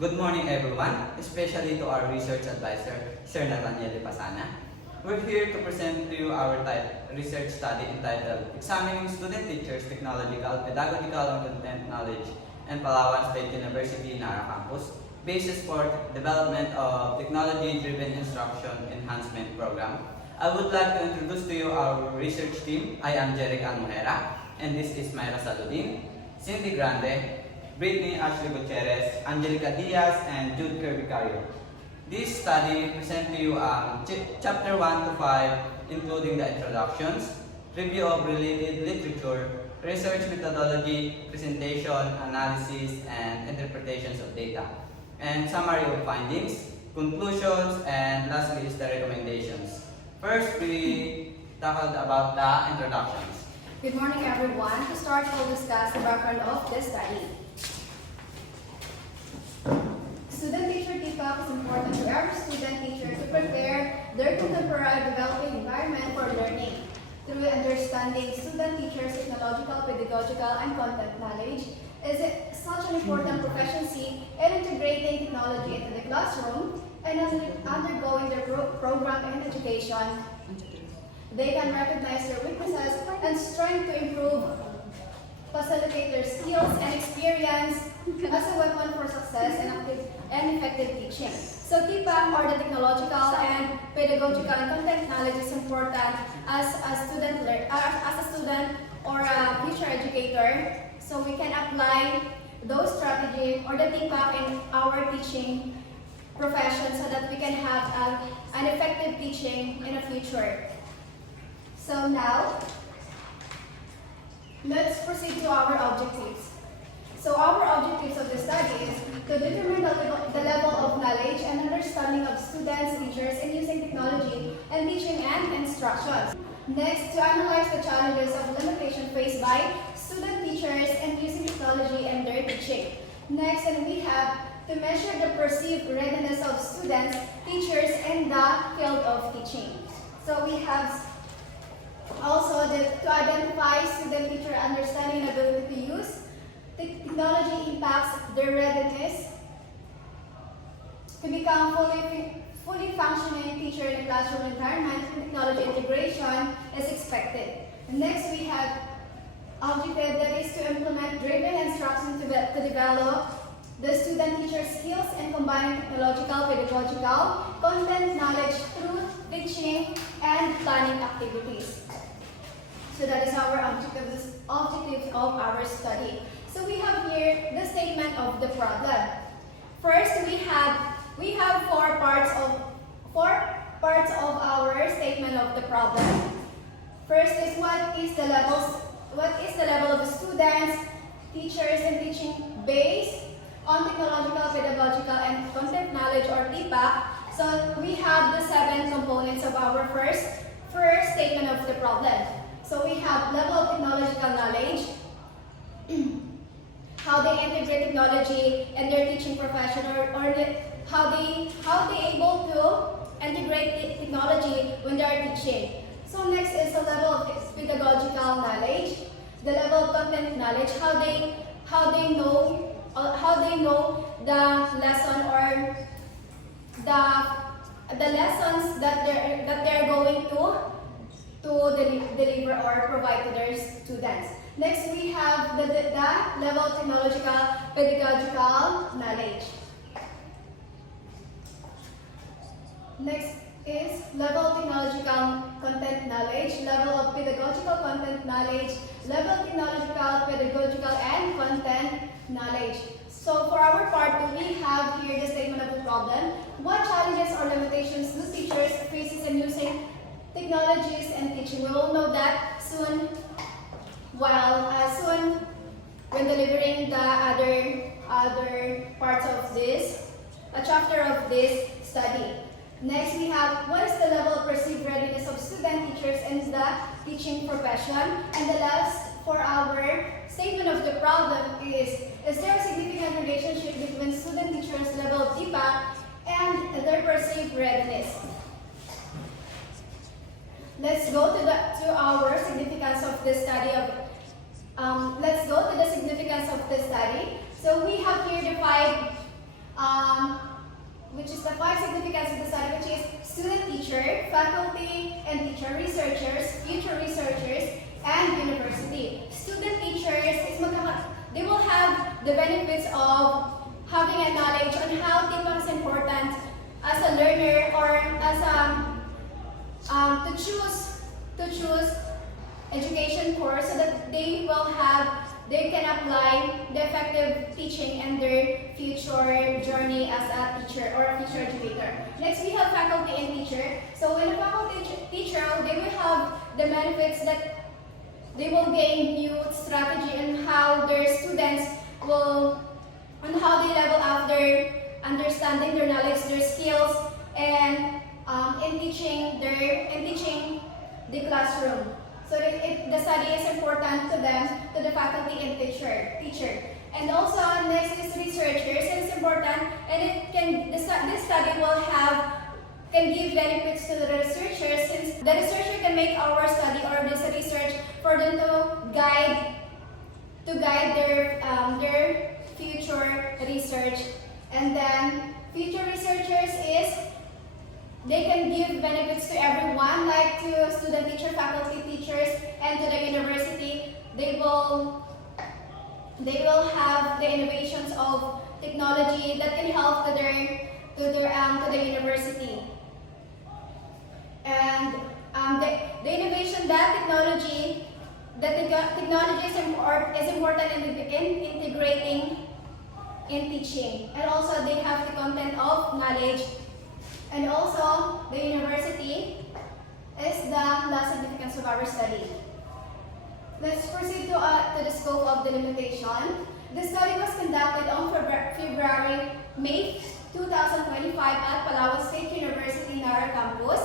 Good morning everyone, especially to our research advisor, Sir Nathaniel Pasana. We're here to present to you our research study entitled Examining Student Teachers Technological, Pedagogical, and Content Knowledge in Palawan State University Nara Campus, Basis for Development of Technology-Driven Instruction Enhancement Program. I would like to introduce to you our research team. I am Jeric Almohera, and this is Myra Saludin, Cindy Grande, Brittany Ashley Gutierrez, Angelica Diaz, and Jude Kervicario. This study presents to you chapter 1 to 5, including the introductions, review of related literature, research methodology, presentation, analysis, and interpretations of data, and summary of findings, conclusions, and lastly is the recommendations. First, we tackled about the introductions. Good morning, everyone. To start, we'll discuss the background of this study. Student-teacher teamwork is important to every student-teacher to prepare their contemporary developing environment for learning. Through understanding student-teachers' technological, pedagogical, and content knowledge is such an important proficiency in integrating technology into the classroom and undergoing their program and education. They can recognize their weaknesses and strive to improve, facilitate their skills and experience as a weapon for success and effective teaching. So TPAC, or the technological and pedagogical and content knowledge, is important as a student or a future educator. So we can apply those strategies or the TPAC in our teaching profession so that we can have an effective teaching in the future. So now, let's proceed to our objectives. So our objectives of the study is to determine the level of knowledge and understanding of students, teachers in using technology and teaching and instructions. Next, to analyze the challenges of limitation faced by student teachers in using technology and their teaching. Next, and we have to measure the perceived readiness of students, teachers in the field of teaching. So we have also to identify student-teacher understanding and ability to use technology impacts their readiness to become fully functioning teacher in a classroom environment. Technology integration is expected. Next, we have objective that is to implement driven instruction to develop the student-teacher skills and combining technological, pedagogical, content knowledge through teaching and planning activities. So that is our objectives of our study. So we have here the statement of the problem. First, we have four parts of our statement of the problem. First is what is the level of students, teachers, and teaching based on technological, pedagogical, and content knowledge, or TPAC. So we have the 7 components of our first statement of the problem. So we have level of technological knowledge, how they integrate technology in their teaching profession, or how they able to integrate technology when they are teaching. So next is the level of pedagogical knowledge, the level of content knowledge, how they know the lesson or the lessons that they're going to deliver or provide to their students. Next, we have the level of technological, pedagogical knowledge. Next is level of technological content knowledge, level of pedagogical content knowledge, level of technological, pedagogical, and content knowledge. So for our part 2, we have here the statement of the problem. What challenges or limitations do teachers face in using technologies and teaching? We will know that soon when delivering the other parts of this chapter of this study. Next, we have what is the level of perceived readiness of student teachers in the teaching profession. And the last for our statement of the problem is there a significant relationship between student teachers' level of TPAC and their perceived readiness? Let's go to our significance of this study. Let's go to the significance of this study. So we have here the 5 to choose education course so that they can apply the effective teaching in their future journey as a teacher or a future educator. Next, we have faculty and teacher. So when a faculty teacher, they will have the benefits that they will gain new strategy and how their students will, on how they level up their understanding, their knowledge, their skills, and in teaching the classroom. So the study is important to them, to the faculty and teacher. And also next is researchers. It's important, and this study can give benefits to the researchers, since the researcher can make our study or this research for them to guide their future research. And then future researchers is they can give benefits to everyone, like to student, teacher, faculty, teachers, and to the university. They will have the innovations of technology that can help to the university. And the innovation that technology is important in integrating in teaching. And also they have the content of knowledge. And also the university is the last significance of our study. Let's proceed to the scope of the limitation. The study was conducted on May 2025 at Palawan State University, Nara campus.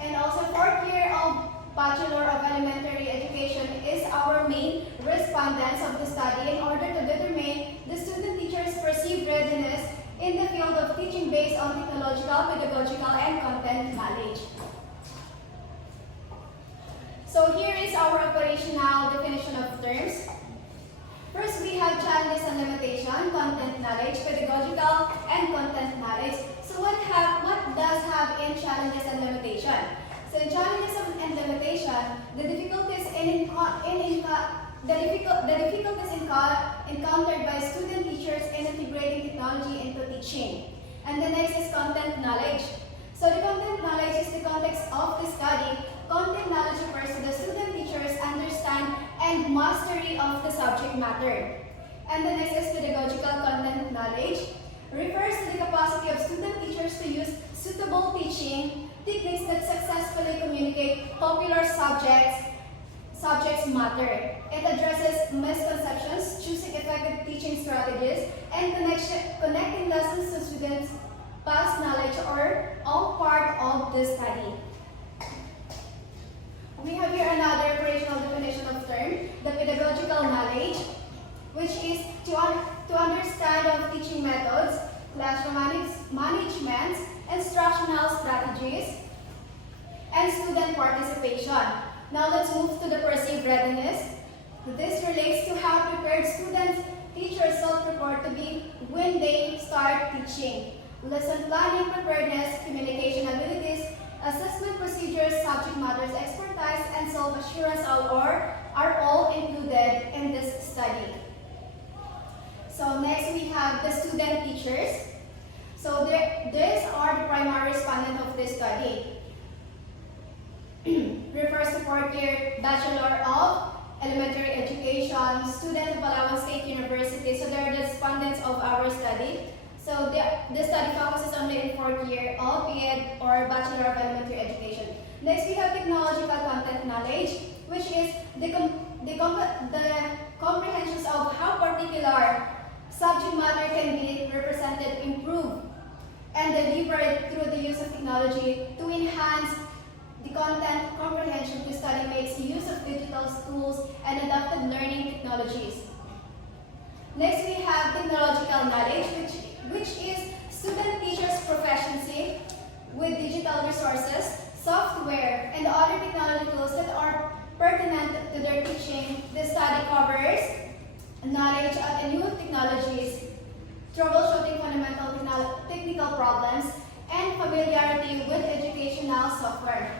And also fourth year of Bachelor of Elementary Education is our main respondents of the study in order to determine the student teacher's perceived readiness in the field of teaching based on technological, pedagogical, and content knowledge. So here is our operational definition of terms. First, we have challenges and limitation, content knowledge, pedagogical, and content knowledge. So what does have in challenges and limitation? So in challenges and limitation, the difficulties encountered by student teachers in integrating technology into teaching. And the next is content knowledge. So the content knowledge is the context of the study. Content knowledge refers to the student teachers' understand and mastery of the subject matter. And the next is pedagogical content knowledge. Refers to the capacity of student teachers to use suitable teaching techniques that successfully communicate popular subjects matter. It addresses misconceptions, choosing effective teaching strategies, and connecting lessons to students' past knowledge or all part of the study. We have here another operational definition of term, the pedagogical knowledge, which is to understand of teaching methods, classroom management, instructional strategies, and student participation. Now let's move to the perceived readiness. This relates to how prepared students, teachers self-report to be when they start teaching. Lesson planning, preparedness, communication abilities, assessment procedures, subject matters expertise, and self-assurance are all included in this study. So next we have the student teachers. So these are the primary respondents of this study. Refers to fourth year Bachelor of Elementary Education, student of Palawan State University. So they are the respondents of our study. So the study focuses only in fourth year of BEd or Bachelor of Elementary Education. Next we have technological content knowledge, which is the comprehensions of how particular subject matter can be represented, improved, and delivered through the use of technology to enhance the content comprehension. The study makes use of digital tools and adapted learning technologies. Next we have technological knowledge, which is student teachers' proficiency with digital resources, software, and other technology tools that are pertinent to their teaching. The study covers knowledge of the new technologies, troubleshooting fundamental technical problems, and familiarity with educational software.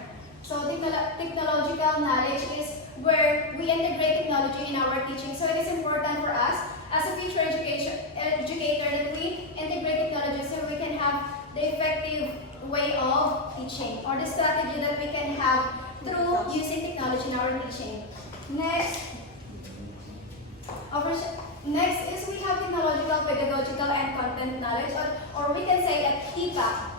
So technological knowledge is where we integrate technology in our teaching. So it is important for us as a future educator that we integrate technology so we can have the effective way of teaching, or the strategy that we can have using technology in our teaching. Next, next is we have technological, pedagogical, and content knowledge, or we can say that TPAC.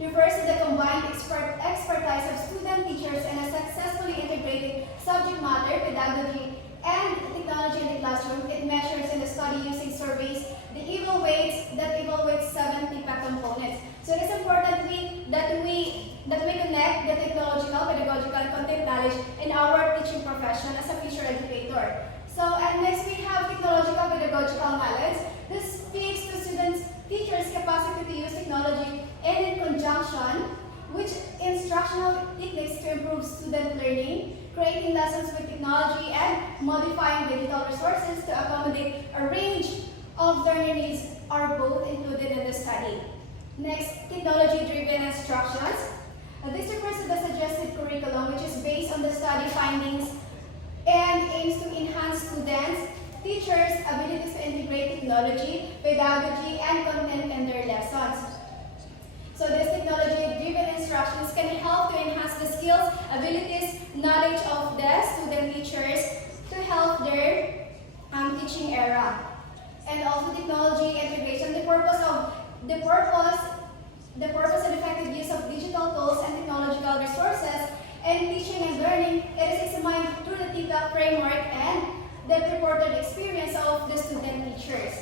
Refers to the combined expertise of student, teachers, and a successfully integrated subject matter, pedagogy, and technology in the classroom. It measures in the study using surveys the evaluates 7 TPAC components. So it is important that we connect the technological, pedagogical, and content knowledge in our teaching profession as a future educator. So, and next we have technological, pedagogical knowledge. This speaks to students, teachers' capacity to use technology and in conjunction with instructional techniques to improve student learning, creating lessons with technology, and modifying digital resources to accommodate a range of learner needs are both included in the study. Next, technology-driven instructions. This refers to the suggested curriculum, which is based on the study findings and aims to enhance students, teachers' abilities to integrate technology, pedagogy, and content in their lessons. So these technology-driven instructions can help to enhance the skills, abilities, knowledge of the student teachers to help their teaching era. And also technology integration. The purpose and effective use of digital tools and technological resources in teaching and learning, it is examined through the TPAC framework and the reported experience of the student teachers.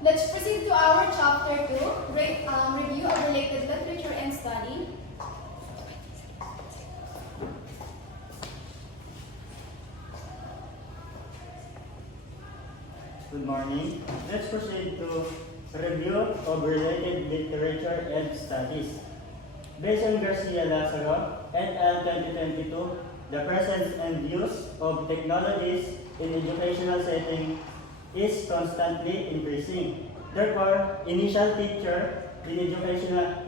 Let's proceed to our chapter 2, review of related literature and study. Good morning. Let's proceed to review of related literature and studies. Based on Garcia Lazaro et al. 2022, the presence and use of technologies in educational setting is constantly increasing. Therefore, initial teacher in education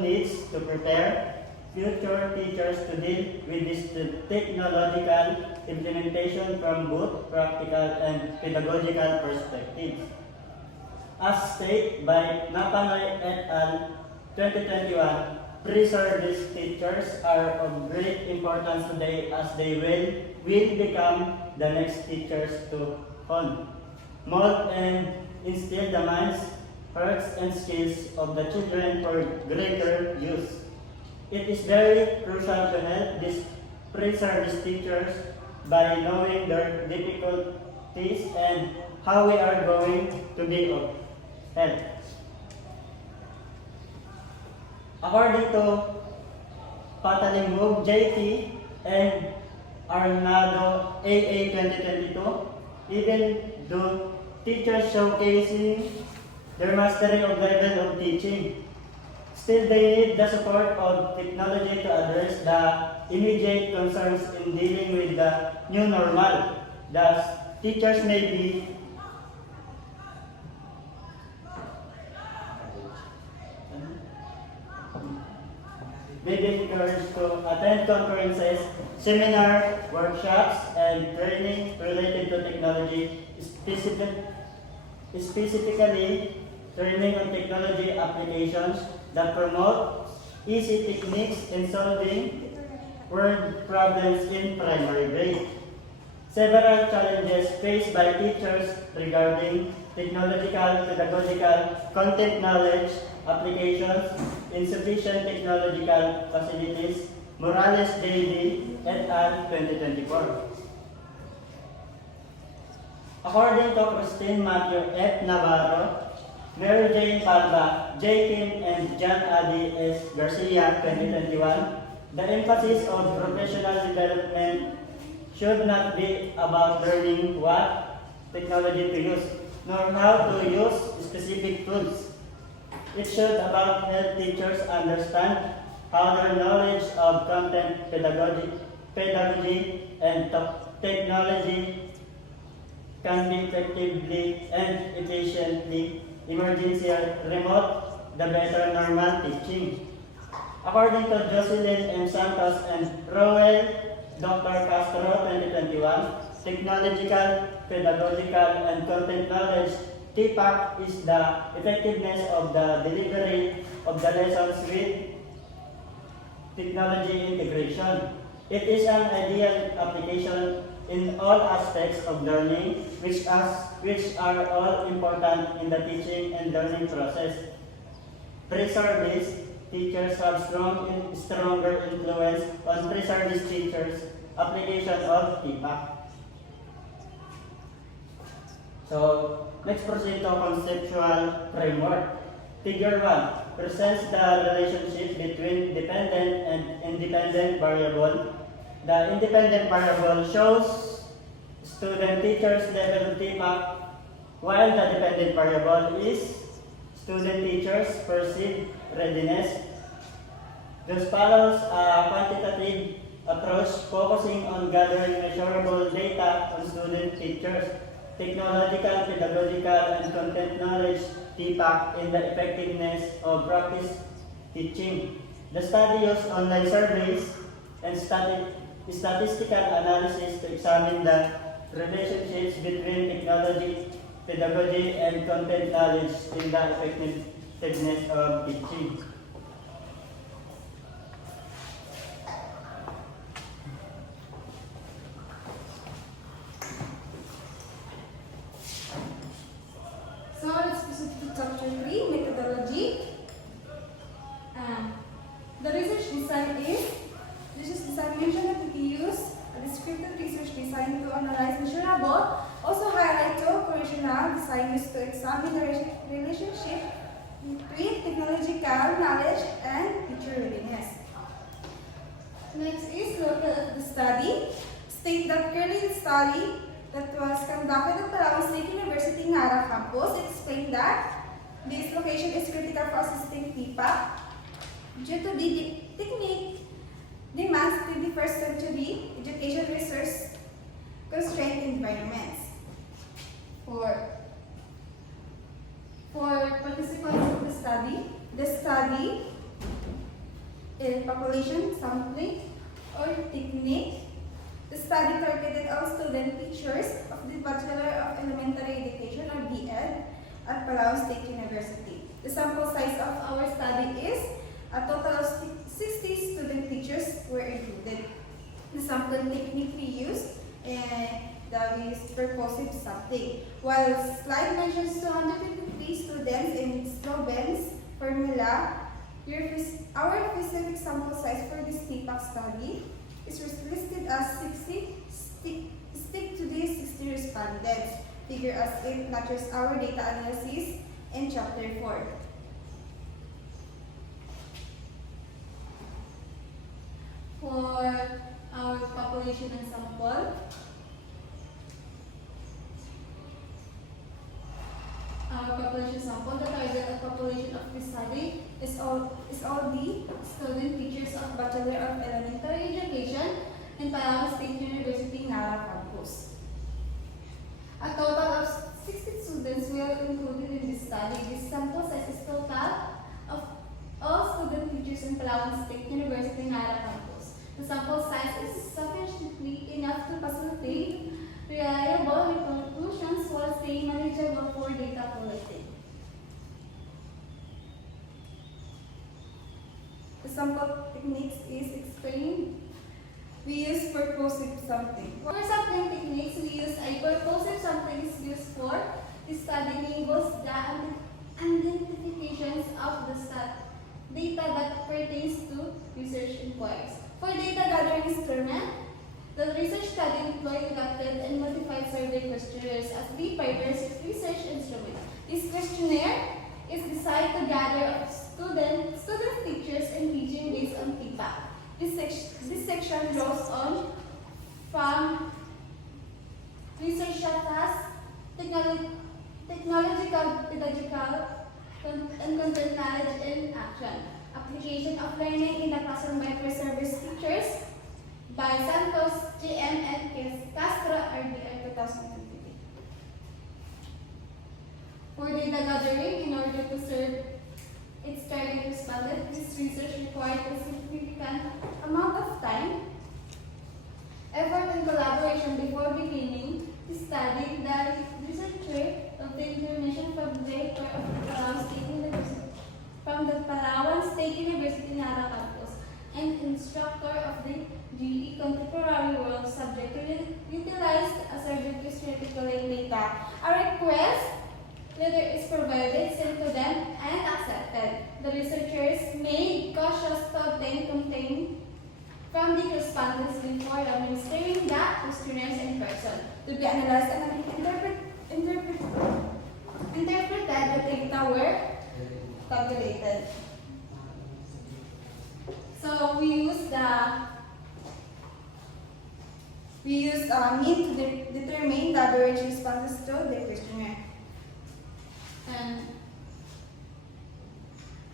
needs to prepare future teachers to deal with this technological implementation from both practical and pedagogical perspectives. As stated by Napanoy et al. 2021, pre-service teachers are of great importance today as they will become the next teachers to hone, mold, and instill the minds, hearts, and skills of the children for greater use. It is very crucial to help these pre-service teachers by knowing their difficulties and how we are going to be of help. According to Patalimog, JT, and Arnado, AA 2022, even though teachers showcasing their mastery of level of teaching, still they need the support of technology to address the immediate concerns in dealing with the new normal. Thus, teachers may be encouraged to attend conferences, seminars, workshops, and training related to technology, specifically training on technology applications that promote easy techniques in solving word problems in primary grade. Several challenges faced by teachers regarding technological, pedagogical, content knowledge, applications, insufficient technological facilities, Morales J.D. et al. 2024. According to Christine Matthew F. Navarro, Mary Jane Palba, J. Kim, and John Adi S. Garcia 2021, the emphasis of professional development should not be about learning what technology to use, nor how to use specific tools. It should about help teachers understand how their knowledge of content, pedagogy, and technology can be effectively and efficiently emergency remote the better normal teaching. According to Jocelyn M. Santos and Roel Dr. Castro 2021, technological, pedagogical, and content knowledge TPAC is the effectiveness of the delivery of the lessons with technology integration. It is an ideal application in all aspects of learning, which are all important in the teaching and learning process. Pre-service teachers have stronger influence on pre-service teachers' application of TPAC. So, let's proceed to conceptual framework. Figure 1 presents the relationship between dependent and independent variable. The independent variable shows student teachers level of TPAC, while the dependent variable is student teachers perceived readiness. This follows a quantitative approach focusing on gathering measurable data on student teachers, technological, pedagogical, and content knowledge TPAC in the effectiveness of practice teaching. The study used online surveys and statistical analysis to examine the relationships between technology, pedagogy, and content knowledge in the effectiveness of teaching. So let's proceed to chapter 3, methodology. The research design is, mention that we use a descriptive research design to analyze measurable, also highlight two operational design used to examine the relationship between technological knowledge and teacher readiness. Next is look at the study. State that currently the study that was conducted at Palawan State University Nara campus explained that this location is critical for assisting TPAC due to the technique demands 21st century education research constrained environments. For participants of the study in population sampling or technique. The study targeted all student teachers of the Bachelor of Elementary Education or BEd at Palawan State University. The sample size of our study is a total of 60 student teachers were included. The sample technique we used that is purposive sampling. While slide mentions 253 students in Sloven's formula, our specific sample size for this TPAC study is listed as 60. Stick to these 60 respondents. Figure as it matches our data analysis in chapter 4. For our population and sample, the target population of this study is all the student teachers of Bachelor of Elementary Education in Palawan State University Nara campus. A total of 60 students were included in this study. This sample size is total of all student teachers in Palawan State University Nara campus. The sample size is sufficiently enough to facilitate reliable conclusions while staying manageable for data collecting. The sample techniques is explained. We use purposive sampling. For sampling techniques, we use a purposive sampling is used for studying both the identifications of the data that pertains to research inquiries. For data gathering experiment, the research study employed collected and modified survey questionnaires as the primary research instrument. This questionnaire is designed to gather students, teachers, and teaching based on feedback. This section draws on from research such as technological, pedagogical, and content knowledge in action. Application of learning in the classroom by pre-service teachers by Santos, GM, and Castro, RDR 2023. For data gathering, in order to serve its target respondent, this research required a significant amount of time, effort, and collaboration before beginning to study. The researcher obtained information from the director of the Palawan State University, Nara campus, and subject to utilize a survey questionnaire to collect data. A request letter is provided, sent to them, and accepted. The researchers made cautious to obtain content from the respondents before administering the questionnaires in person to be analyzed and interpreted. The data were tabulated. So we use mean to determine the average responses to the questionnaire.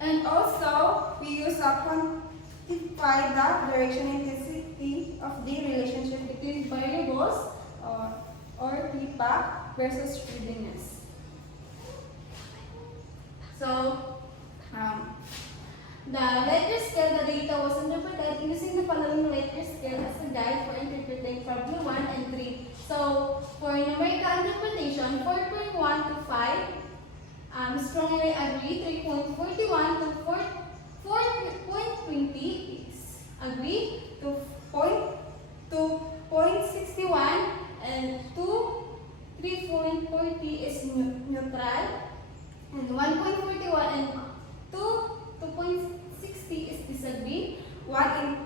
And also we use a quantify the direction and intensity of the relationship between variables or feedback versus readiness. So the letter scale, the data was interpreted using the following letter scale as a guide for interpreting problem 1 and 3. So for numerical interpretation, 4.1 to 5, strongly agree. 3.41 to 4.20 is agree. To 0.61 and 3.40 is neutral. And 1.41 and 2.60 is disagree. 1 and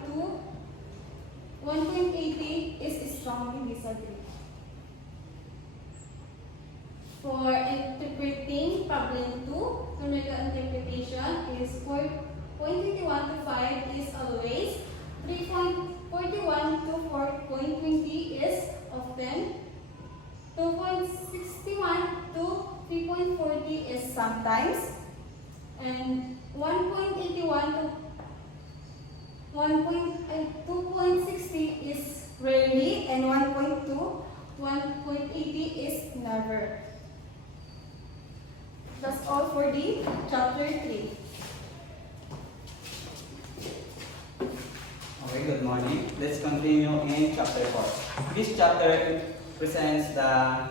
1.80 is strongly disagree. For interpreting problem 2, numerical interpretation is 4.21 to 5 is always, 3.41 to 4.20 is often, 2.61 to 3.40 is sometimes, and 1.81 to 2.60 is rarely, and 1.80 is never. That's all for the chapter 3. Okay, good morning. Let's continue in chapter 4. This chapter presents the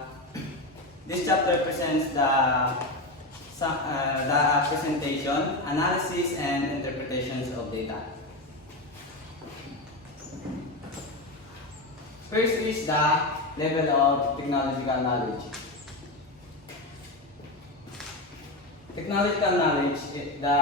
presentation, analysis, and interpretations of data. First is the level of technological knowledge. Technological knowledge, the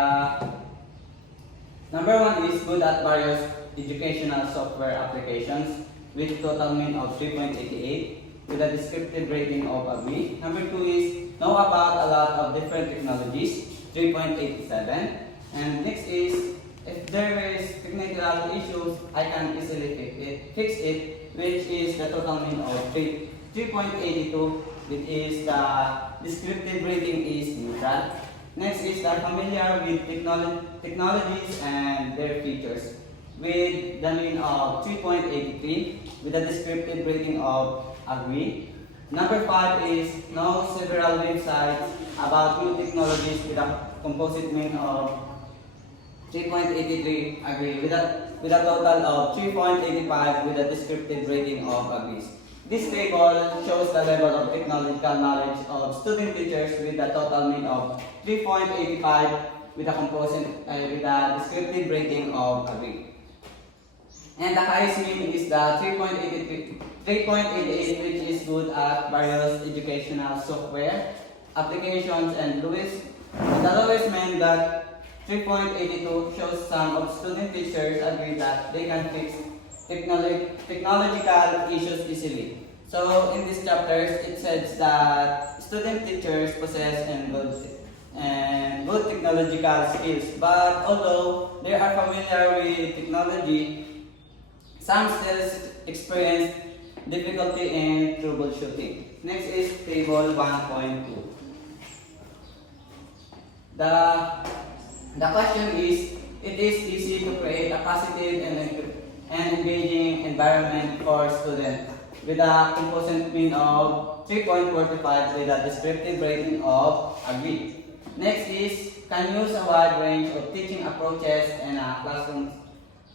number 1 is good at various educational software applications with total mean of 3.88 with a descriptive rating of a B. Number 2 is know about a lot of different technologies, 3.87. And next is if there is technical issues, I can easily fix it, which is the total mean of 3.82, which is the descriptive rating is neutral. Next is the familiar with technologies and their features, with the mean of 3.83 with a descriptive rating of agree. Number 5 is know several websites about new technologies with a composite mean of 3.83 agree with a total of 3.85 with a descriptive rating of agrees. This table shows the level of technological knowledge of student teachers with a total mean of 3.85 with a composite with a descriptive rating of agree. And the highest mean is the 3.88, which is good at various educational software applications, and the lowest mean that 3.82 shows some of student teachers agree that they can fix technological issues easily. So in these chapters, it says that student teachers possess good technological skills, but although they are familiar with technology, some still experience difficulty in troubleshooting. Next is table 1.2. The question is, it is easy to create a positive and engaging environment for students with a composite mean of 3.45 with a descriptive rating of agree. Next is, can use a wide range of teaching approaches and a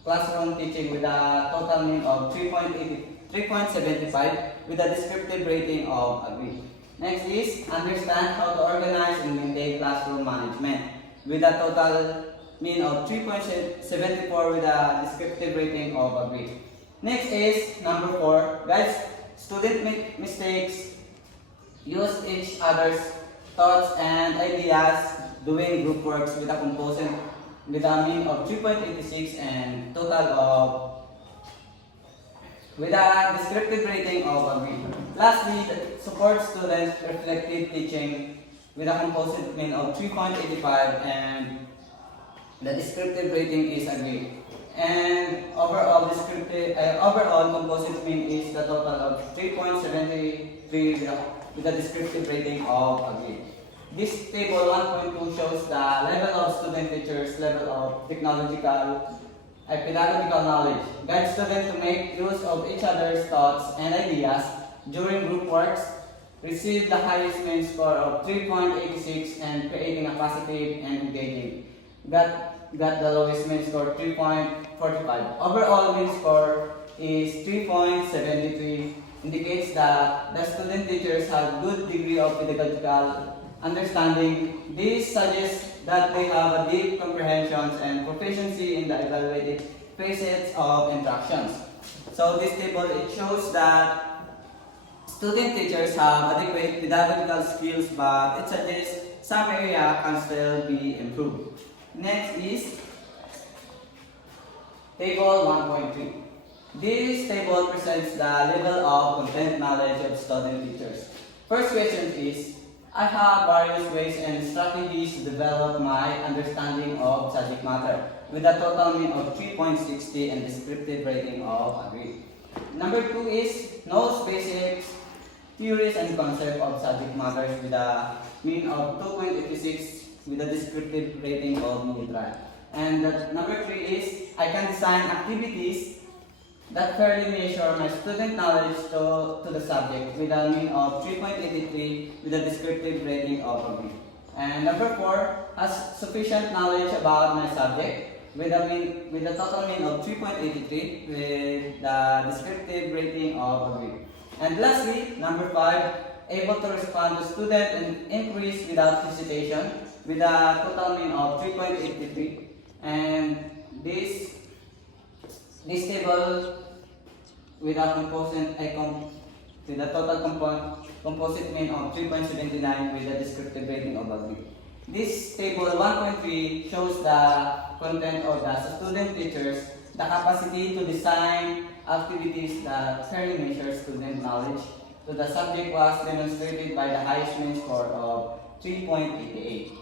classroom teaching with a total mean of 3.75 with a descriptive rating of agree. Next is, understand how to organize and maintain classroom management with a total mean of 3.74 with a descriptive rating of agree. Next is number 4. Guys, student make mistakes, use each other's thoughts and ideas doing group works with a composite with a mean of 3.86 and total of with a descriptive rating of a grade. Lastly, support students reflective teaching with a composite mean of 3.85 and the descriptive rating is a grade. And overall composite mean is the total of 3.73 with a descriptive rating of a grade. This table 1.2 shows the level of student teachers, level of technological and pedagogical knowledge. Guide students to make use of each other's thoughts and ideas during group works, receive the highest mean score of 3.86 and creating a positive and engaging. Got the lowest mean score 3.45. Overall mean score is 3.73, indicates that the student teachers have good degree of pedagogical understanding. This suggests that they have a deep comprehension and proficiency in the evaluated facets of instructions. So this table, it shows that student teachers have adequate pedagogical skills, but it suggests some area can still be improved. Next is table 1.3. This table presents the level of content knowledge of student teachers. First question is, I have various ways and strategies to develop my understanding of subject matter with a total mean of 3.60 and descriptive rating of a grade. Number 2 is knows basics, theories and concepts of subject matters with a mean of 2.86 with a descriptive rating of neutral. And number 3 is I can design activities that fairly measure my student knowledge to the subject with a mean of 3.83 with a descriptive rating of a B. And number 4 has sufficient knowledge about my subject with a total mean of 3.83 with the descriptive rating of a B. And lastly, number 5, able to respond to student inquiries without hesitation with a total mean of 3.83. And this table with a total composite mean of 3.79 with a descriptive rating of a B. This table 1.3 shows the content of the student teachers, the capacity to design activities that fairly measure student knowledge to the subject was demonstrated by the highest mean score of 3.88.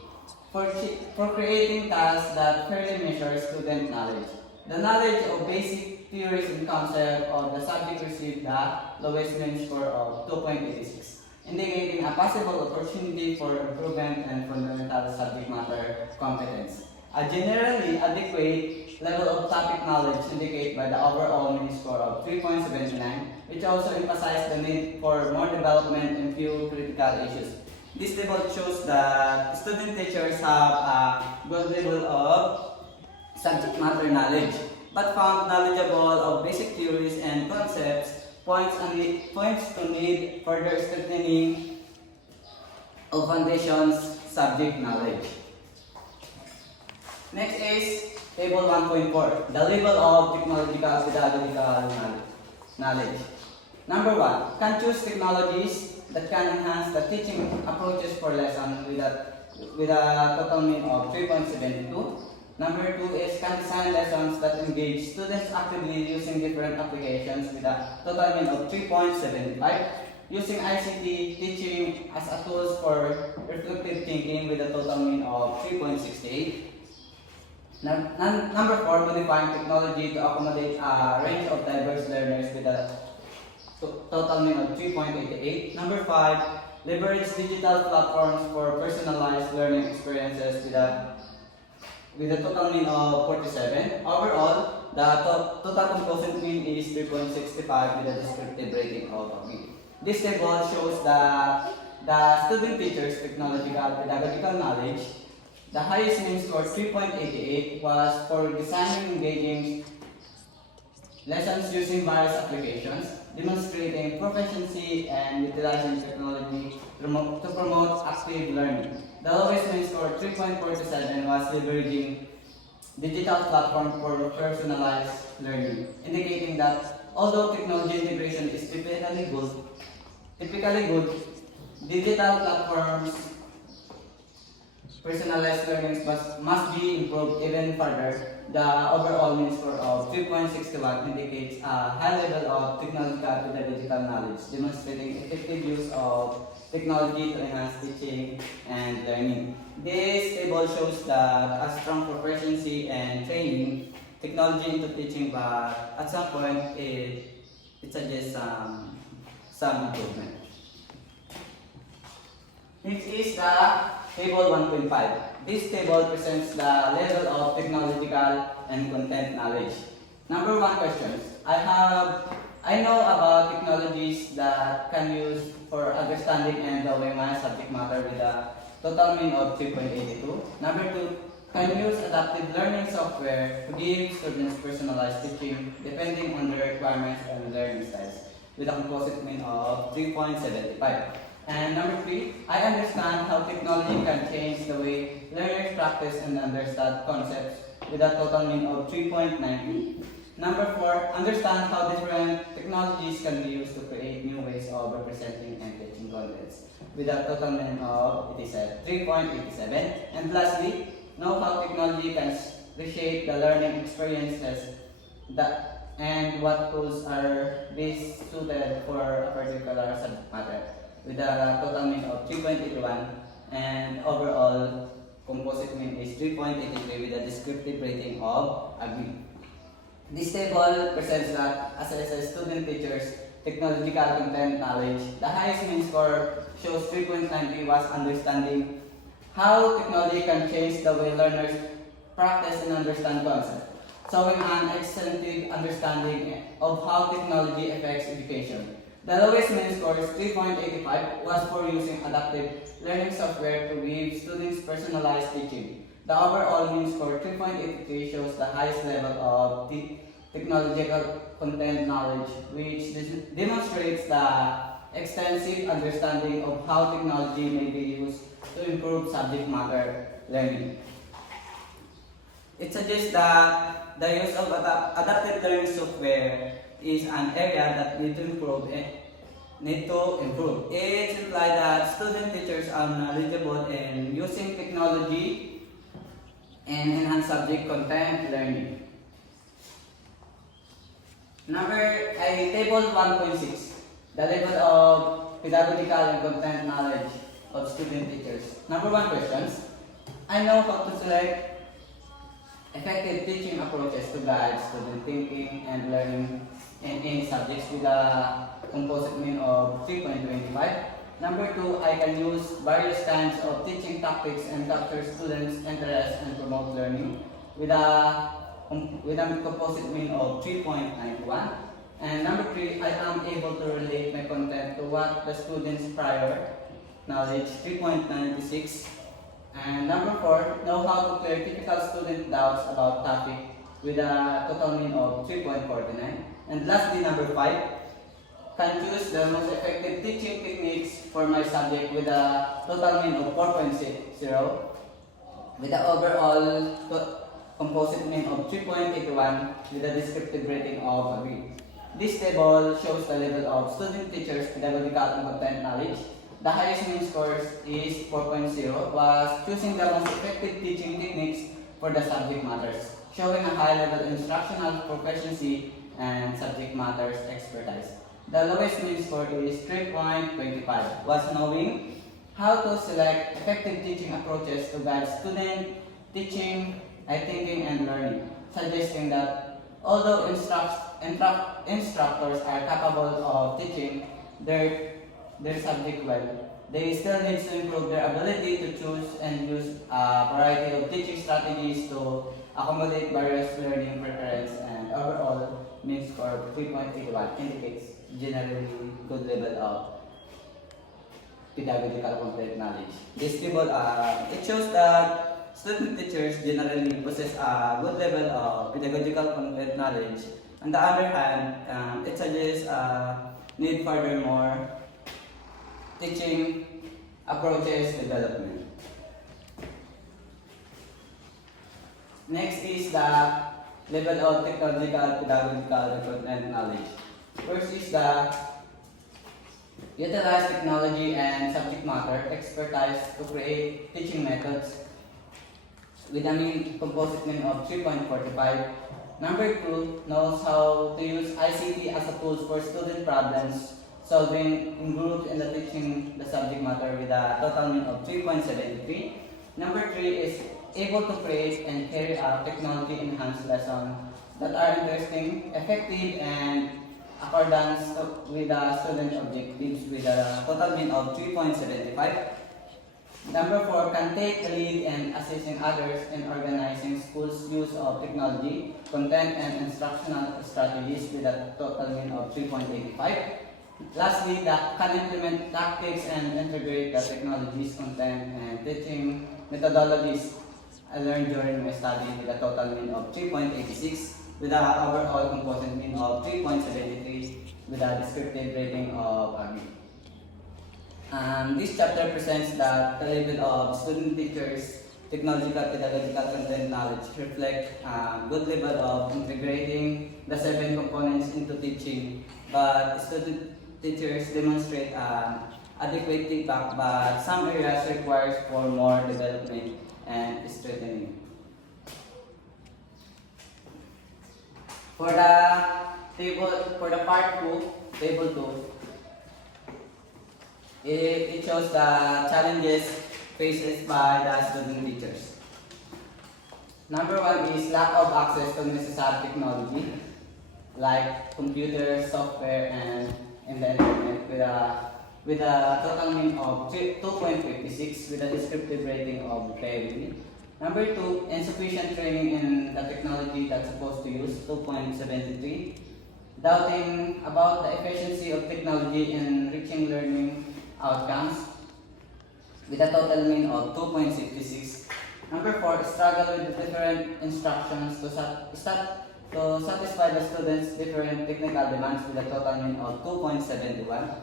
For creating tasks that fairly measure student knowledge, the knowledge of basic theories and concepts of the subject received the lowest mean score of 2.86, indicating a possible opportunity for improvement and fundamental subject matter competence. A generally adequate level of topic knowledge indicated by the overall mean score of 3.79, which also emphasized the need for more development in few critical issues. This table shows that student teachers have a good level of subject matter knowledge, but found knowledgeable of basic theories and concepts points to need further strengthening of foundations subject knowledge. Next is table 1.4, the level of technological pedagogical knowledge. Number 1, can choose technologies that can enhance the teaching approaches for lesson with a total mean of 3.72. Number 2 is can design lessons that engage students actively using different applications with a total mean of 3.75. Using ICT teaching as a tool for reflective thinking with a total mean of 3.68. Number 4, modifying technology to accommodate a range of diverse learners with a total mean of 3.88. Number 5, leverage digital platforms for personalized learning experiences with a total mean of 47. Overall, the total composite mean is 3.65 with a descriptive rating of a B. This table shows the student teachers' technological pedagogical knowledge. The highest mean score 3.88 was for designing engaging lessons using various applications, demonstrating proficiency and utilizing technology to promote active learning. The lowest mean score 3.47 was leveraging digital platform for personalized learning, indicating that Although technology integration is typically good, digital platforms personalized learning must be improved even further. The overall mean score of 3.61 indicates a high level of technological pedagogical knowledge, demonstrating effective use of technology to enhance teaching and learning. This table shows that a strong proficiency and training technology into teaching, but at some point it suggests some improvement. Next is the table 1.5. This table presents the level of technological and content knowledge. Number one questions. I know about technologies that can use for understanding and knowing my subject matter with a total mean of 3.82. Number two, can use adaptive learning software to give students personalized teaching depending on their requirements and learning styles with a composite mean of 3.75. And number three, I understand how technology can change the way learners practice and understand concepts with a total mean of 3.90. Number four, understand how different technologies can be used to create new ways of representing and teaching contents with a total mean of 3.87. And lastly, know how technology can reshape the learning experiences and what tools are best suited for a particular subject matter with a total mean of 3.81 and overall composite mean is 3.83 with a descriptive rating of agree. This table presents that assesses student teachers technological content knowledge. The highest mean score shows 3.90 was understanding how technology can change the way learners practice and understand concepts, showing an extensive understanding of how technology affects education. The lowest mean score is 3.85 was for using adaptive learning software to give students personalized teaching. The overall mean score 3.83 shows the highest level of technological content knowledge, which demonstrates the extensive understanding of how technology may be used to improve subject matter learning. It suggests that the use of adaptive learning software is an area that need to improve. It implies that student teachers are knowledgeable in using technology and enhance subject content learning. Table 1.6, the level of pedagogical and content knowledge of student teachers. Number one questions. I know how to select effective teaching approaches to guide student thinking and learning in any subjects with a composite mean of 3.25. Number two, I can use various kinds of teaching tactics and capture students' interest and promote learning with a composite mean of 3.91. And number three, I am able to relate my content to what the students' prior knowledge, 3.96. And number four, know how to clear typical student doubts about topic with a total mean of 3.49. And lastly, number five, can choose the most effective teaching techniques for my subject with a total mean of 4.60 with the overall composite mean of 3.81 with a descriptive rating of agree. This table shows the level of student teachers pedagogical and content knowledge. The highest mean scores is 4.0 was choosing the most effective teaching techniques for the subject matters, showing a high level instructional proficiency and subject matters expertise. The lowest mean score is 3.25 was knowing how to select effective teaching approaches to guide student teaching, thinking and learning, suggesting that although instructors are capable of teaching their subject well, they still need to improve their ability to choose and use a variety of teaching strategies to accommodate various learning preferences, and overall mean score of 3.81 indicates generally good level of pedagogical content knowledge. This table it shows that student teachers generally possess a good level of pedagogical content knowledge. On the other hand, it suggests need furthermore teaching approaches development. Next is the level of technological, pedagogical, and content knowledge. First is the utilize technology and subject matter expertise to create teaching methods with a mean composite mean of 3.45. Number 2, knows how to use ICT as a tool for student problems solving in groups and the teaching the subject matter with a total mean of 3.73. Number 3 is able to create and carry out technology enhanced lessons that are interesting, effective, and accordance with the student objectives with a total mean of 3.75. Number 4, can take the lead in assisting others in organizing schools' use of technology, content, and instructional strategies with a total mean of 3.85. Lastly, that can implement tactics and integrate the technologies, content, and teaching methodologies I learned during my study with a total mean of 3.86, with an overall composite mean of 3.73, with a descriptive rating of B. This chapter presents that the level of student teachers, technological, pedagogical content knowledge reflect good level of integrating the 7 components into teaching, but student teachers demonstrate adequate feedback, but some areas requires for more development and strengthening. For the part 2, table 2, it shows the challenges faced by the student teachers. Number 1 is lack of access to necessary technology like computers, software, and the internet with a total mean of 2.56 with a descriptive rating of priority. Number 2, insufficient training in the technology that's supposed to use, 2.73. Doubting about the efficiency of technology in reaching learning outcomes with a total mean of 2.66. Number 4, struggle with different instructions to satisfy the students' different technical demands with a total mean of 2.71.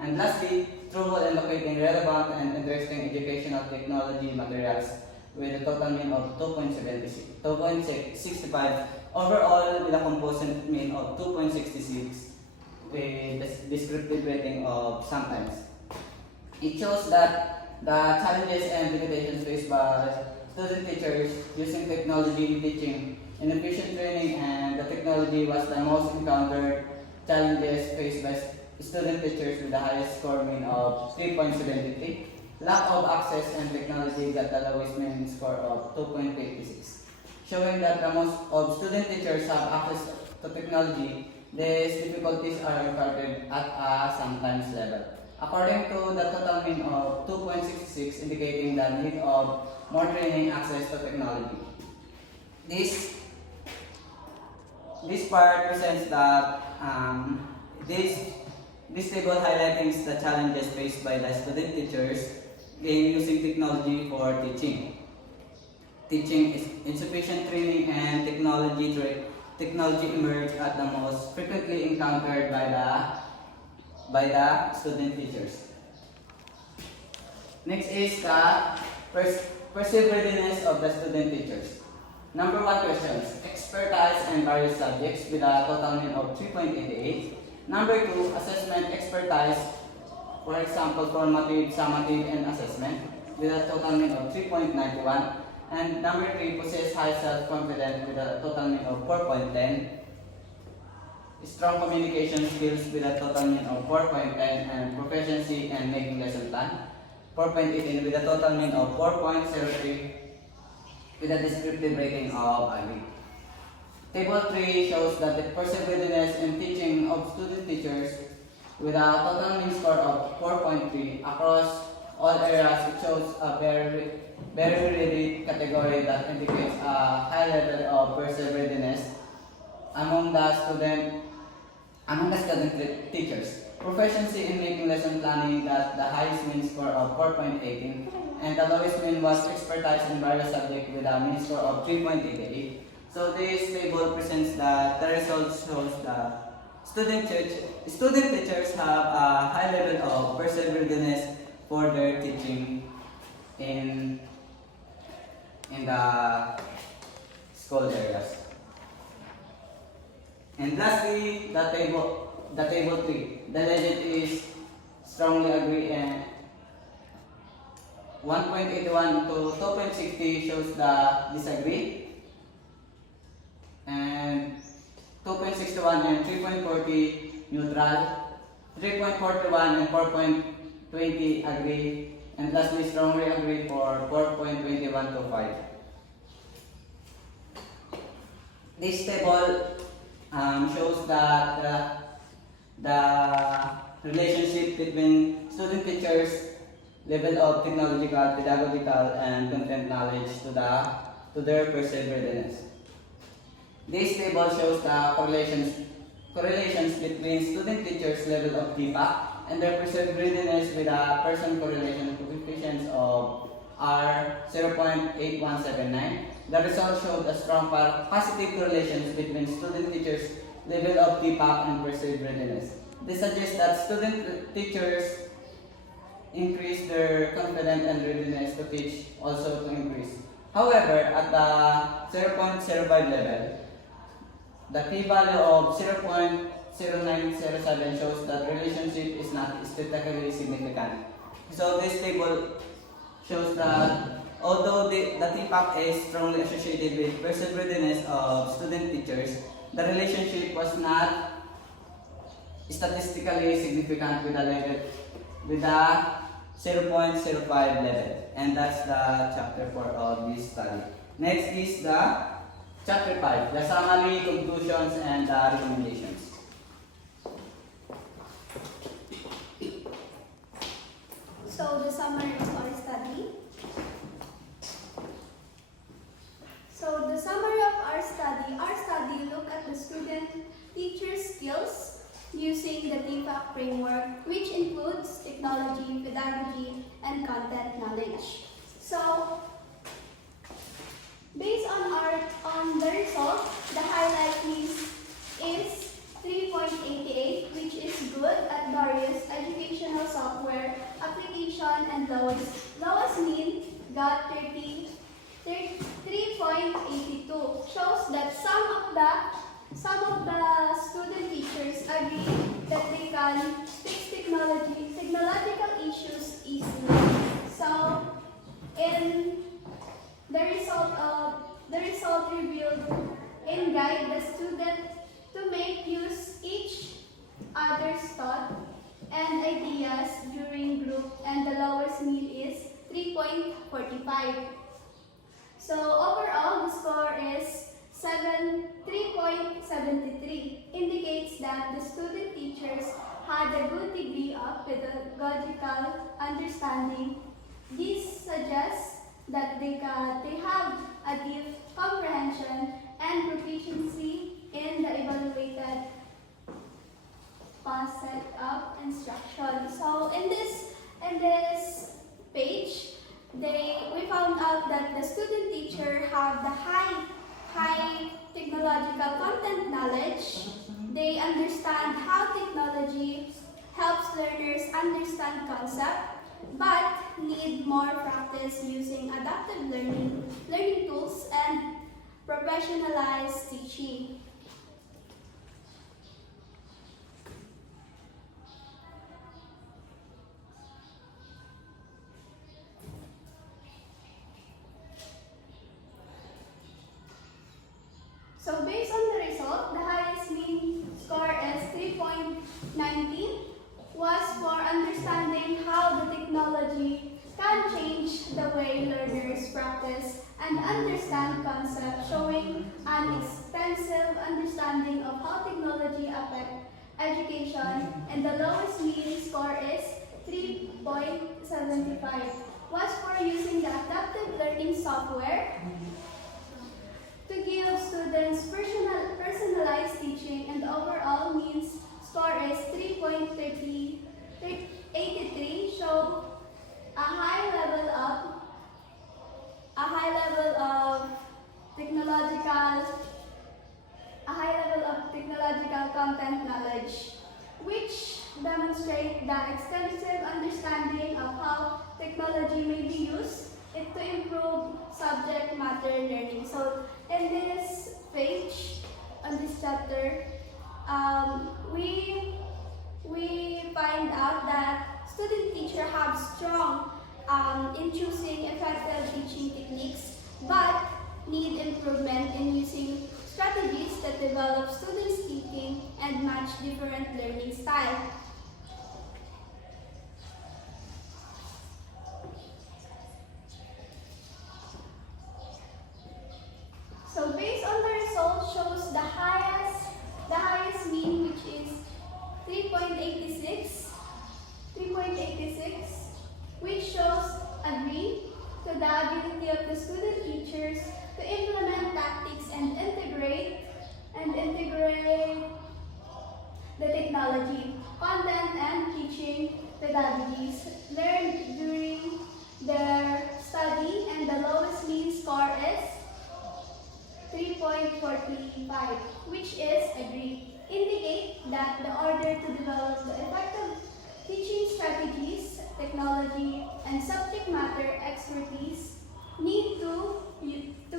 And lastly, trouble in locating relevant and interesting educational technology materials with a total mean of 2.65. Overall, with a composite mean of 2.66 with a descriptive rating of sometimes. It shows that the challenges and limitations faced by student teachers using technology in teaching, inefficient training, and the technology was the most encountered challenges faced by student teachers with the highest score mean of 3.73. Lack of access and technology got the lowest mean score of 2.86. Showing that the most of student teachers have access to technology, these difficulties are encountered at a sometimes level. According to the total mean of 2.66, indicating the need of more training access to technology. This part presents that this table highlighting the challenges faced by the student teachers in using technology for teaching. Teaching is insufficient training and technology emerge at the most frequently encountered by the student teachers. Next is the perceived readiness of the student teachers. Number 1 questions, expertise in various subjects with a total mean of 3.88. Number 2, assessment expertise, for example, formative, summative, and assessment with a total mean of 3.91. And number 3, possess high self-confidence with a total mean of 4.10. Strong communication skills with a total mean of 4.10, and proficiency in making lesson plan 4.18 with a total mean of 4.03 with a descriptive rating of IB. Table 3 shows that the perseverance in teaching of student teachers with a total mean score of 4.3 across all areas. It shows a very ready category that indicates a high level of perseverance among the student teachers. Proficiency in making lesson planning got the highest mean score of 4.18, and the lowest mean was expertise in various subjects with a mean score of 3.88. So this table presents that the results shows that student teachers have a high level of perseverance for their teaching in the school areas. And lastly, the the table 3. The legend is strongly agree and 1.81 to 2.60 shows the disagree, and 2.61 and 3.40 neutral, 3.41 and 4.20 agree, and lastly strongly agree for 4.21 to 5. This table shows that the relationship between student teachers level of technological, pedagogical, and content knowledge to their perceived readiness. This table shows the correlations between student teachers level of TPAC and their perceived readiness with a person correlation coefficients of R 0.8179. The result showed a strong positive correlations between student teachers level of TPAC and perceived readiness. This suggests that student teachers increase their confidence and readiness to teach also to increase. However, at the 0.05 level, the p-value of 0.0907 shows that relationship is not statistically significant. So this table shows that although the TPAC is strongly associated with perceived readiness of student teachers, the relationship was not statistically significant with the 0.05 level, and that's the chapter 4 of this study. Next is the chapter 5, the summary, conclusions, and the recommendations. So the summary of our study. So the summary of our study look at the student-teacher skills using the TPAC framework, which includes technology, pedagogy, and content knowledge. So based on the result, the highlight is 3.88, which is good at various educational software application, and lowest mean got 3.82. Shows that some of the student teachers agree that they can fix technological issues easily. So in the result revealed and guide the student to make use each other's thought and ideas during group, and the lowest mean is 3.45. So overall, the score is 3.73, indicates that the student teachers had a good degree of pedagogical understanding. This suggests that they have a deep comprehension and proficiency in the evaluated concept of instruction. So in this page, we found out that the student teacher have the high technological content knowledge. They understand how technology helps learners understand concept, but need more practice using adaptive learning tools and professionalized teaching. So based on the result, the highest mean score is 3.19, was for understanding how the technology can change the way learners practice and understand concepts, showing an extensive understanding of how technology affects education, and the lowest mean score is 3.75, was for using the adaptive learning software to give students personalized teaching, and the overall means score is 3.83, show a high level technological content knowledge, which demonstrate the extensive understanding of how technology may be used to improve subject matter learning. So in this page, on this chapter, we we find out that student teacher have strong in choosing effective teaching techniques, but need improvement in using strategies that develop students' thinking and match different learning style. So based on the result shows the highest mean, which is 3.86, which shows agree to the ability of the student teachers to implement tactics and integrate the technology, content, and teaching pedagogies learned during their study, and the lowest mean score is 3.45, which is agree, indicate that the order to develop the effective teaching strategies, technology, and subject matter expertise need to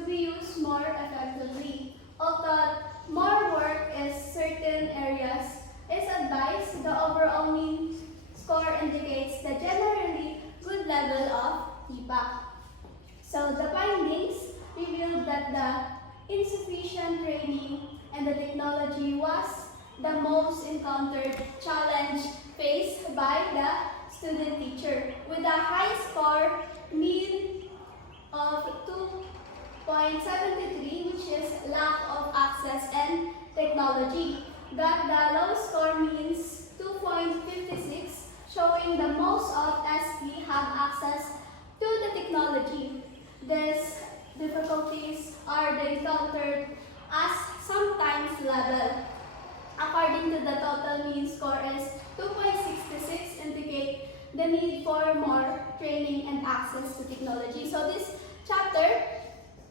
be used more effectively. Although more work in certain areas is advised, the overall mean score indicates the generally good level of TPAC. So the findings revealed that the insufficient training and the technology was the most encountered challenge faced by the student teacher, with a high score mean of 2.73, which is lack of access and technology. Got the low score means 2.56, showing the most of SP have access to the technology. These difficulties are encountered as sometimes level. According to the total mean score is 2.66, indicate the need for more training and access to technology. So this chapter,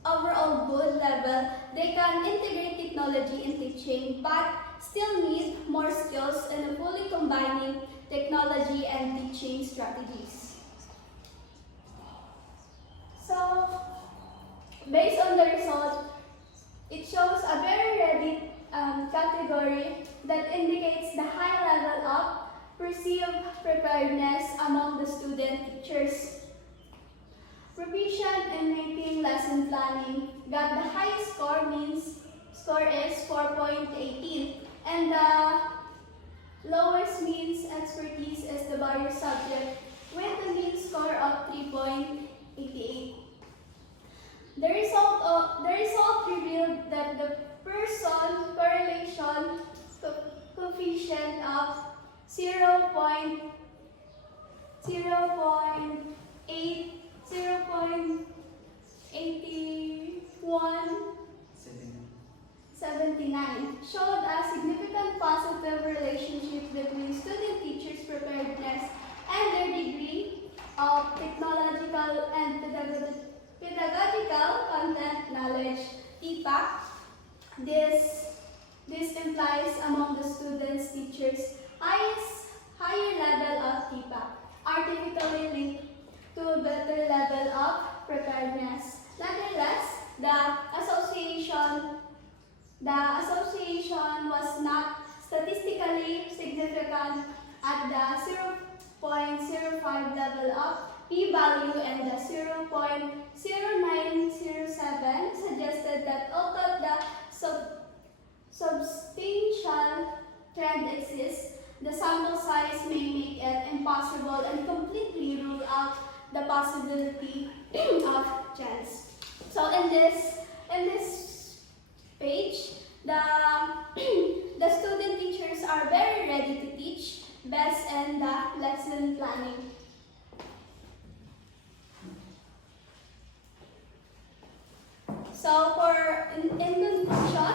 overall good level, they can integrate technology in teaching, but still need more skills in fully combining technology and teaching strategies. So, based on the result, it shows a very ready category that indicates the high level of perceived preparedness among the student teachers. Proficient in making lesson planning got the highest score, means score is 4.18, and the lowest means expertise is the barrier subject with the mean score of 3.88. The result revealed that the person correlation coefficient of 0.81 79 showed a significant positive relationship between student teachers' preparedness and their degree of technological and pedagogical content knowledge, TPAC. This implies among the students' teachers higher level of TPAC, artificially linked to a better level of preparedness. Nonetheless, the association was not statistically significant at the 0.05 level of p-value, and the 0.0907 suggested that although the substantial trend exists, the sample size may make it impossible and completely rule out the possibility of chance. So in this page, the student teachers are very ready to teach, best in the lesson planning. So in conclusion,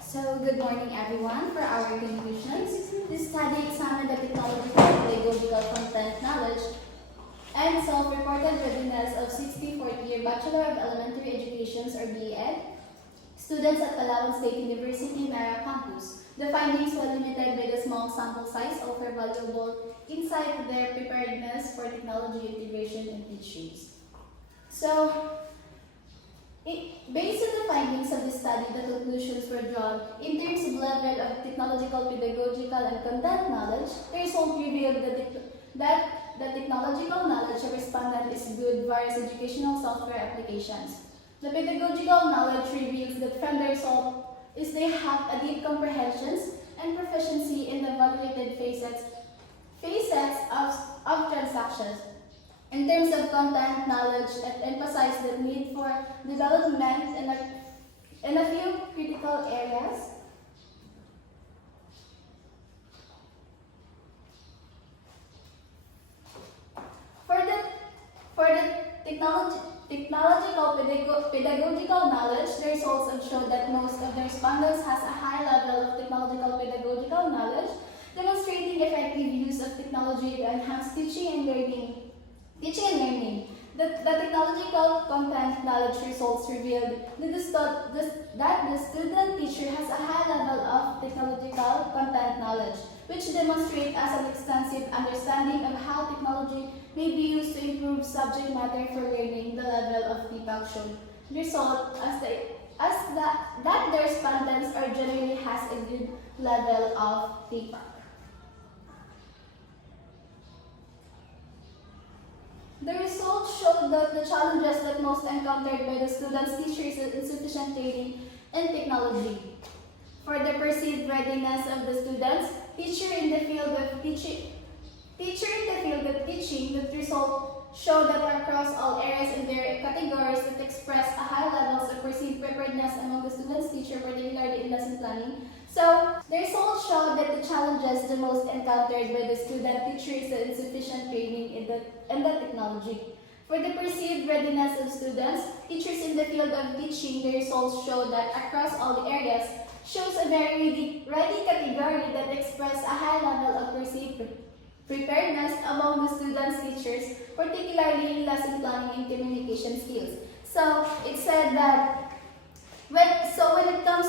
so good morning everyone. For our conclusions, this study examined the technological and pedagogical content knowledge and self-reported readiness of 64th year Bachelor of Elementary Education or BEd students at Palawan State University Mara campus. The findings, while limited by the small sample size, offer valuable insight to their preparedness for technology integration in teachings. So, Based on the findings of the study, the conclusions were drawn in terms of level of technological, pedagogical, and content knowledge. The result revealed that the technological knowledge of respondent is good various educational software applications. The pedagogical knowledge reveals that from the result is they have a deep comprehensions and proficiency in the evaluated facets of transactions. In terms of content knowledge, it emphasized the need for development in a few critical areas. For the technological pedagogical knowledge, the results have shown that most of the respondents has a high level of technological pedagogical knowledge, demonstrating effective use of technology to enhance teaching and learning. The technological content knowledge results revealed that the student teacher has a high level of technological content knowledge, which demonstrates as an extensive understanding of how technology may be used to improve subject matter for learning. The level of feedback shown result that the respondents are generally has a good level of feedback. The results showed that the challenges that most encountered by the students, teachers, is insufficient training in technology. For the perceived readiness of the students, teacher in the field of teaching, the result showed that across all areas in their categories that express a high levels of perceived preparedness among the students, teacher, particularly in lesson planning. So, the results showed that the challenges the most encountered by the student, teacher is the insufficient training in the technology. For the perceived readiness of students, teachers in the field of teaching, the results show that across all the areas shows a very ready category that express a high level of perceived preparedness among the students, teachers, particularly in lesson planning and communication skills. So it said that when it comes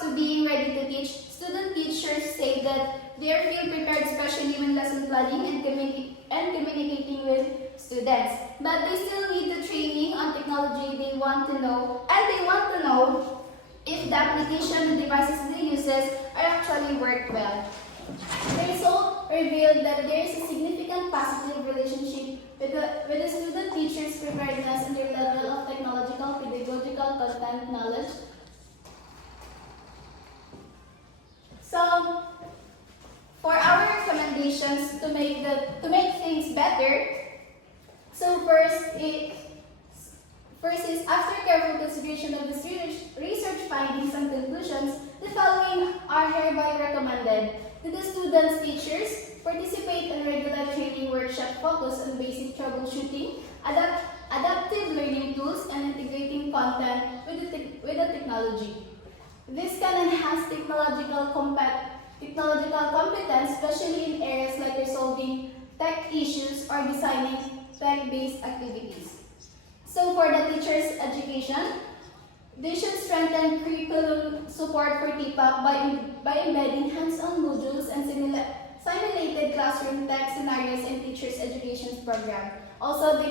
to being ready to teach, student teachers say that they feel prepared, especially when lesson planning and communicating with students. But they still need the training on technology. They want to know if the application and devices they uses are actually work well. The result revealed that there is a significant positive relationship with the student teacher's preparedness and their level of technological pedagogical content knowledge. So, for our recommendations to make things better, so first is after careful consideration of the research findings and conclusions, the following are hereby recommended. To the students, teachers, participate in regular training workshop focused on basic troubleshooting, adaptive learning tools, and integrating content with the technology. This can enhance technological competence, especially in areas like resolving tech issues or designing tech-based activities. So for the teachers' education, they should strengthen curriculum support for TPAC by embedding hands-on modules and simulated classroom tech scenarios in teachers' education program. Also,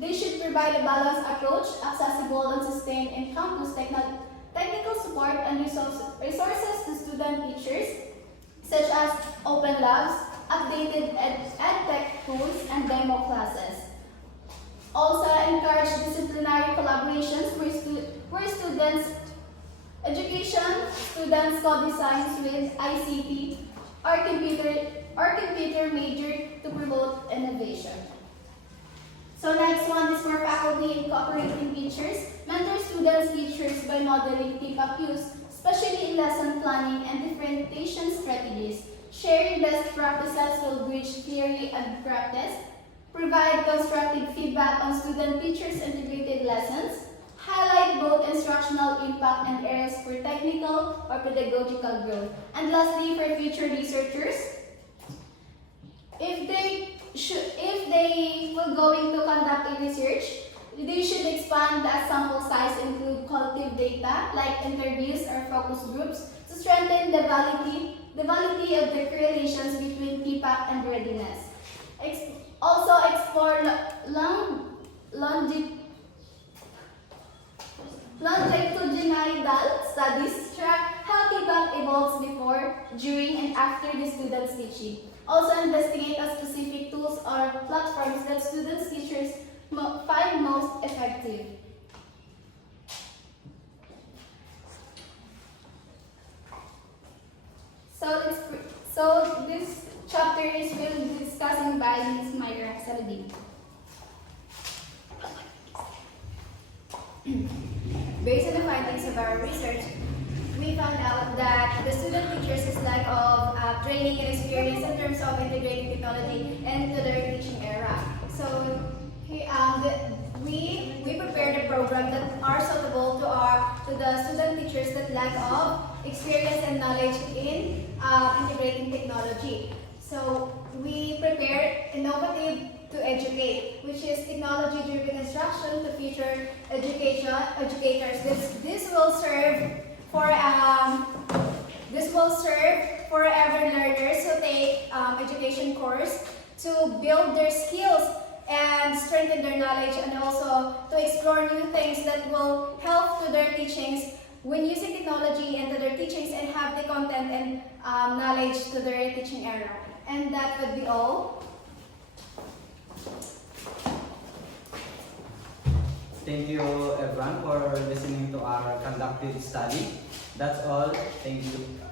they should provide a balanced approach, accessible and sustained in campus technical support and resources to student teachers, such as open labs, updated edtech tools, and demo classes. Also, encourage disciplinary collaborations where students co-designs with ICT or computer major to promote innovation. So next one is for faculty and cooperating teachers. Mentor students, teachers by modeling TPAC use, especially in lesson planning and differentiation strategies. Sharing best practices will bridge theory and practice. Provide constructive feedback on student-teachers integrated lessons. Highlight both instructional impact and areas for technical or pedagogical growth. And lastly, for future researchers, if they were going to conduct a research, they should expand the sample size, include qualitative data like interviews or focus groups to strengthen the validity of the correlations between TPAC and readiness. Also explore longitudinal studies track how feedback evolves before, during, and after the student's teaching. Also investigate a specific tools or platforms that students teachers find most effective. So this chapter is will be discussing by Ms. Myra Saladin. Based on the findings of our research, we found out that the student teachers is lack of training and experience in terms of integrating technology into their teaching era. So we prepared a program that are suitable to the student teachers that lack of experience and knowledge in integrating technology. So we prepared Innovative to Educate, which is technology-driven instruction to future educators. This will serve for forever learners who take education course to build their skills and strengthen their knowledge, and also to explore new things that will help to their teachings when using technology into their teachings and have the content and knowledge to their teaching era. And that would be all. Thank you everyone for listening to our conducted study. That's all. Thank you.